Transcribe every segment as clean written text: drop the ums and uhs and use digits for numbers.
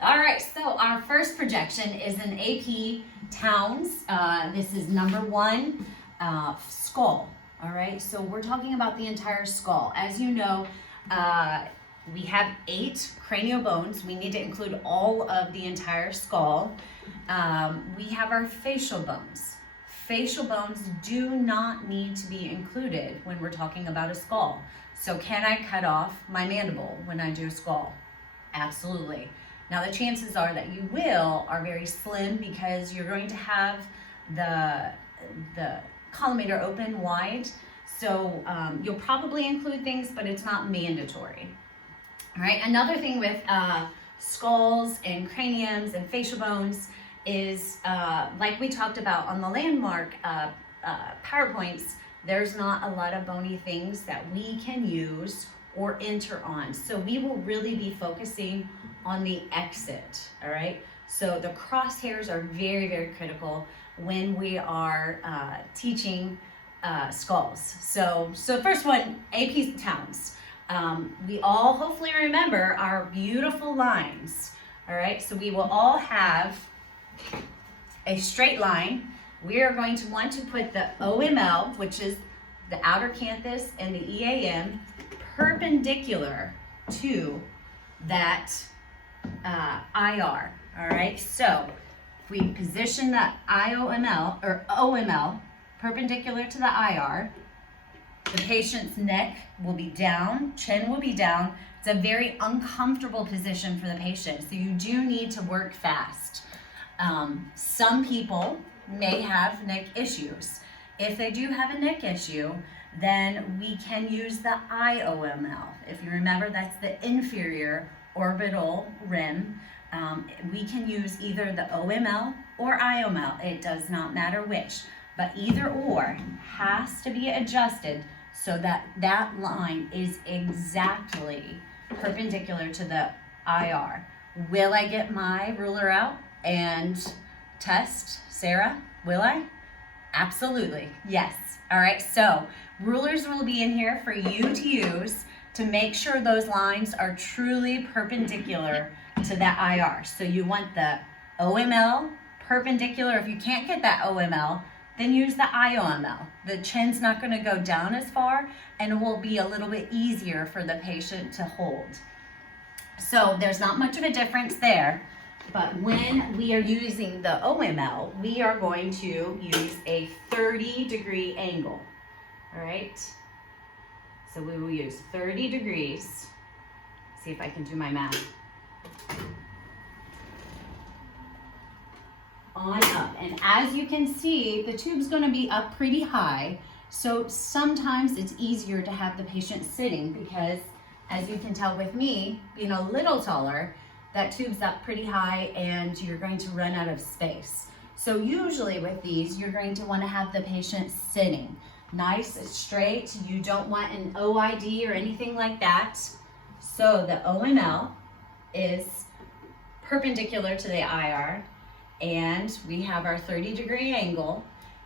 All right, so our first projection is an AP Towns. This is number one, skull. All right, so we're talking about the entire skull. As you know, we have 8 cranial bones. We need to include all of the entire skull. We have our facial bones. Facial bones do not need to be included when we're talking about a skull. So can I cut off my mandible when I do a skull? Absolutely. Now the chances are that you will are very slim because you're going to have the collimator open wide. So you'll probably include things, but it's not mandatory. All right, another thing with skulls and craniums and facial bones is, like we talked about on the landmark PowerPoints, there's not a lot of bony things that we can use or enter on. So we will really be focusing on the exit, all right? So the crosshairs are very, very critical when we are teaching skulls. So first one, AP Towns. We all hopefully remember our beautiful lines, all right? So we will all have a straight line. We are going to want to put the OML, which is the outer canthus, and the EAM perpendicular to that IR, all right? So if we position the IOML or OML perpendicular to the IR, the patient's neck will be down, chin will be down. It's a very uncomfortable position for the patient, so you do need to work fast. Some people may have neck issues. If they do have a neck issue, then we can use the IOML. If you remember, that's the inferior orbital rim. We can use either the OML or IOML. It does not matter which, but either or has to be adjusted so that that line is exactly perpendicular to the IR. Will I get my ruler out and test, Sarah? Will I? Absolutely, yes. All right, so rulers will be in here for you to use to make sure those lines are truly perpendicular to that IR. So you want the OML perpendicular. If you can't get that OML, then use the IOML. The chin's not gonna go down as far and it will be a little bit easier for the patient to hold. So there's not much of a difference there, but when we are using the OML, we are going to use a 30-degree angle, all right? So we will use 30 degrees. See if I can do my math. On up, and as you can see, the tube's gonna be up pretty high, so sometimes it's easier to have the patient sitting because, as you can tell with me, being a little taller, that tube's up pretty high and you're going to run out of space. So usually with these, you're going to want to have the patient sitting nice and straight. You don't want an OID or anything like that. So the OML is perpendicular to the IR, and we have our 30-degree angle,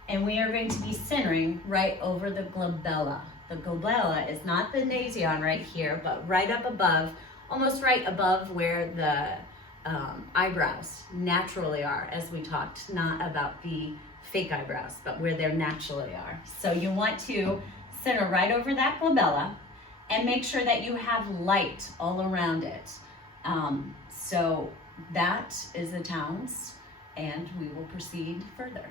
and we are going to be centering right over the glabella. The glabella is not the nasion right here, but right up above, almost right above where the eyebrows naturally are, as we talked, not about the fake eyebrows, but where they naturally are. So you want to center right over that glabella and make sure that you have light all around it. So that is the Towns, and we will proceed further.